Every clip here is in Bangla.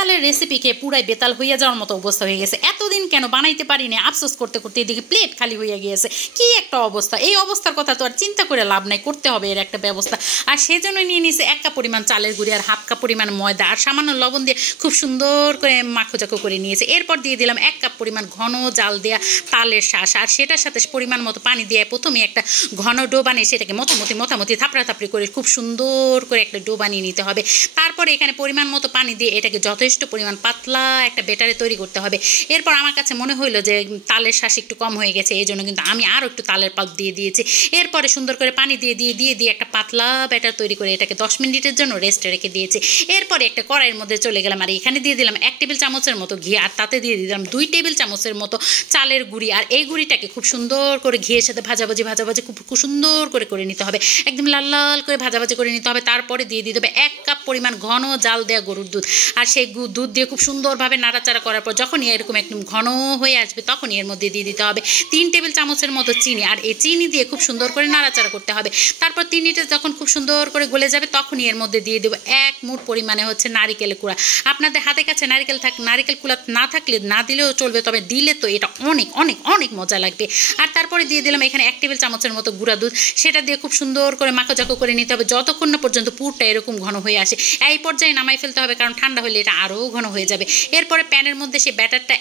ডালের রেসিপি খেয়ে পুরাই বেতাল হইয়া যাওয়ার মতো অবস্থা হয়ে গেছে। এতদিন কেন বানাইতে পারিনি, আফসোস করতে করতে এদিকে প্লেট খালি হইয়া গিয়েছে। কি একটা অবস্থা! এই অবস্থার কথা তো আর চিন্তা করে লাভ নাই, করতে হবে এর একটা ব্যবস্থা। আর সেজন্য নিয়ে নিয়েছে 1 কাপ পরিমাণ চালের গুঁড়ি আর হাফ কাপ পরিমাণ ময়দা আর সামান্য লবণ দিয়ে খুব সুন্দর করে মাখোজাকো করে নিয়েছে। এরপর দিয়ে দিলাম 1 কাপ পরিমাণ ঘন জাল দেয়া তালের শাঁস, আর সেটার সাথে পরিমাণ মতো পানি দিয়ে প্রথমে একটা ঘন ডো বানিয়ে সেটাকে মতামতি থাপড়াথাপড়ি করে খুব সুন্দর করে একটা ডো বানিয়ে নিতে হবে। তারপরে এখানে পরিমাণ মতো পানি দিয়ে এটাকে যথেষ্ট পরিমাণ পাতলা একটা ব্যাটারে তৈরি করতে হবে। এরপর আমার কাছে মনে হইলো যে তালের শাঁস একটু কম হয়ে গেছে, এই জন্য কিন্তু আমি আরও একটু তালের পাল্প দিয়ে দিয়েছি। এরপরে সুন্দর করে পানি দিয়ে একটা পাতলা ব্যাটার তৈরি করে এটাকে 10 মিনিটের জন্য রেস্টে রেখে দিয়েছি। এরপরে একটা কড়াইয়ের মধ্যে চলে গেলাম, আর এখানে দিয়ে দিলাম 1 টেবিল চামচের মতো ঘি, আর তাতে দিয়ে দিলাম 2 টেবিল চামচের মতো চালের গুঁড়ি। আর এই গুঁড়িটাকে খুব সুন্দর করে ঘিয়ের সাথে ভাজাভাজি খুব সুন্দর করে নিতে হবে, একদম লাল লাল করে ভাজাভাজি করে নিতে হবে। তারপরে দিয়ে দিতে হবে 1 কাপ পরিমাণ ঘন জাল দেওয়া গরুর দুধ, আর সেই দুধ দিয়ে খুব সুন্দরভাবে নাড়াচাড়া করার পর যখনই এরকম একদম ঘন হয়ে আসবে তখনই এর মধ্যে দিয়ে দিতে হবে 3 টেবিল চামচের মতো চিনি, আর এই চিনি দিয়ে খুব সুন্দর করে নাড়াচাড়া করতে হবে। তারপর চিনিটা যখন খুব সুন্দর করে গলে যাবে তখনই এর মধ্যে দিয়ে দেবো 1 মুঠ পরিমাণে হচ্ছে নারিকেলের কুড়া। আপনাদের হাতে কাছে নারিকেল কুড়া না থাকলে না দিলেও চলবে, তবে দিলে তো এটা অনেক অনেক অনেক মজা লাগবে। আর তারপরে দিয়ে দিলাম এখানে 1 টেবিল চামচের মতো গুঁড়া দুধ, সেটা দিয়ে খুব সুন্দর করে মাখাজাকো করে নিতে হবে যতক্ষণ না পর্যন্ত পুরটা এরকম ঘন হয়ে আসে। এই পর্যায়ে নামাই ফেলতে হবে, কারণ ঠান্ডা হলে এটা আরও ঘন হয়ে যাবে। এরপরে প্যানের মধ্যে সেই ব্যাটারটা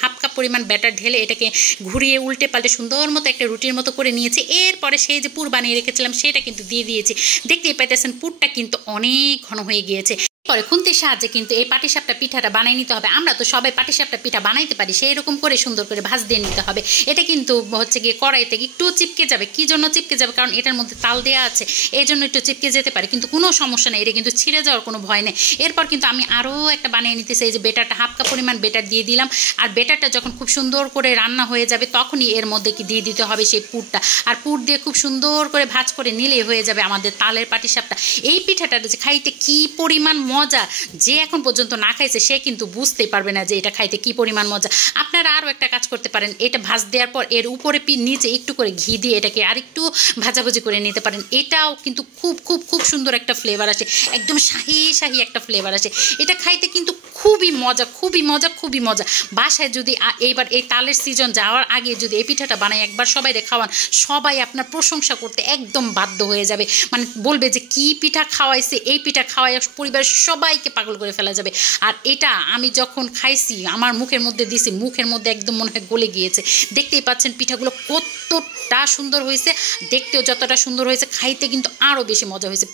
হাফ কাপ পরিমাণ ব্যাটার ঢেলে এটাকে ঘুরিয়ে উল্টে পাল্টে সুন্দর মতো একটা রুটির মতো করে নিয়েছি। এরপরে সেই যে পুর বানিয়ে রেখেছিলাম সেটা কিন্তু দিয়ে দিয়েছি। দেখতেই পাইতেছেন পুরটা কিন্তু অনেক ঘন হয়ে গিয়েছে। পরে খুন্তির সাহায্যে কিন্তু এই পাটিসাপটা পিঠাটা বানিয়ে নিতে হবে। আমরা তো সবাই পাটিসাপটা পিঠা বানাইতে পারি, সেই রকম করে সুন্দর করে ভাজ দিয়ে নিতে হবে। এটা কিন্তু হচ্ছে গিয়ে কড়াইতে একটু চিপকে যাবে। কি জন্য চিপকে যাবে? কারণ এটার মধ্যে তাল দেওয়া আছে, এই জন্য একটু চিপকে যেতে পারে, কিন্তু কোনো সমস্যা নেই, এটা কিন্তু ছিঁড়ে যাওয়ার কোনো ভয় নেই। এরপর কিন্তু আমি আরও একটা বানিয়ে নিতেছি। এই যে বেটারটা হাফ কাপ পরিমাণ বেটার দিয়ে দিলাম, আর বেটারটা যখন খুব সুন্দর করে রান্না হয়ে যাবে তখনই এর মধ্যে কি দিয়ে দিতে হবে সেই পুরটা, আর পুর দিয়ে খুব সুন্দর করে ভাজ করে নিলেই হয়ে যাবে আমাদের তালের পাটিসাপটা। এই পিঠাটা যে খাইতে কি পরিমাণ মজা, যে এখন পর্যন্ত না খাইছে সে কিন্তু বুঝতেই পারবে না যে এটা খাইতে কি পরিমাণ মজা। আপনারা আরও একটা কাজ করতে পারেন, এটা ভাজ দেওয়ার পর এর উপরে নিচে একটু করে ঘি দিয়ে এটাকে আর একটু ভাজাভাজি করে নিতে পারেন। এটাও কিন্তু খুব খুব খুব সুন্দর একটা ফ্লেভার আসে, একদম শাহি একটা ফ্লেভার আসে। এটা খাইতে কিন্তু খুবই মজা। বাসায় যদি এইবার এই তালের সিজন যাওয়ার আগে যদি এই পিঠাটা বানাই একবার সবাই খাওয়ান, সবাই আপনার প্রশংসা করতে একদম বাধ্য হয়ে যাবে, মানে বলবে যে কি পিঠা খাওয়াইছে, এই পিঠা খাওয়াই পরিবারের সবাইকে পাগল করে ফেলা যাবে। আর এটা আমি যখন খাইছি আমার মুখের মধ্যে দিছি, মুখের মধ্যে একদম মনে হয় গলে গিয়েছে। দেখতেই পাচ্ছেন পিঠাগুলো কতটা সুন্দর হয়েছে, দেখতেও যতটা সুন্দর হয়েছে খাইতে কিন্তু আরও বেশি মজা হয়েছে।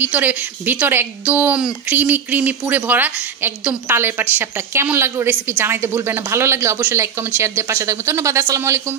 ভিতরে একদম ক্রিমি পুরে ভরা একদম তালের পাটিসাপটা। কেমন লাগলো রেসিপি জানাইতে ভুলবেন না। ভালো লাগলে অবশ্যই লাইক কমেন্ট শেয়ার দিয়ে পাশে থাকবেন। ধন্যবাদ। আসসালামু আলাইকুম।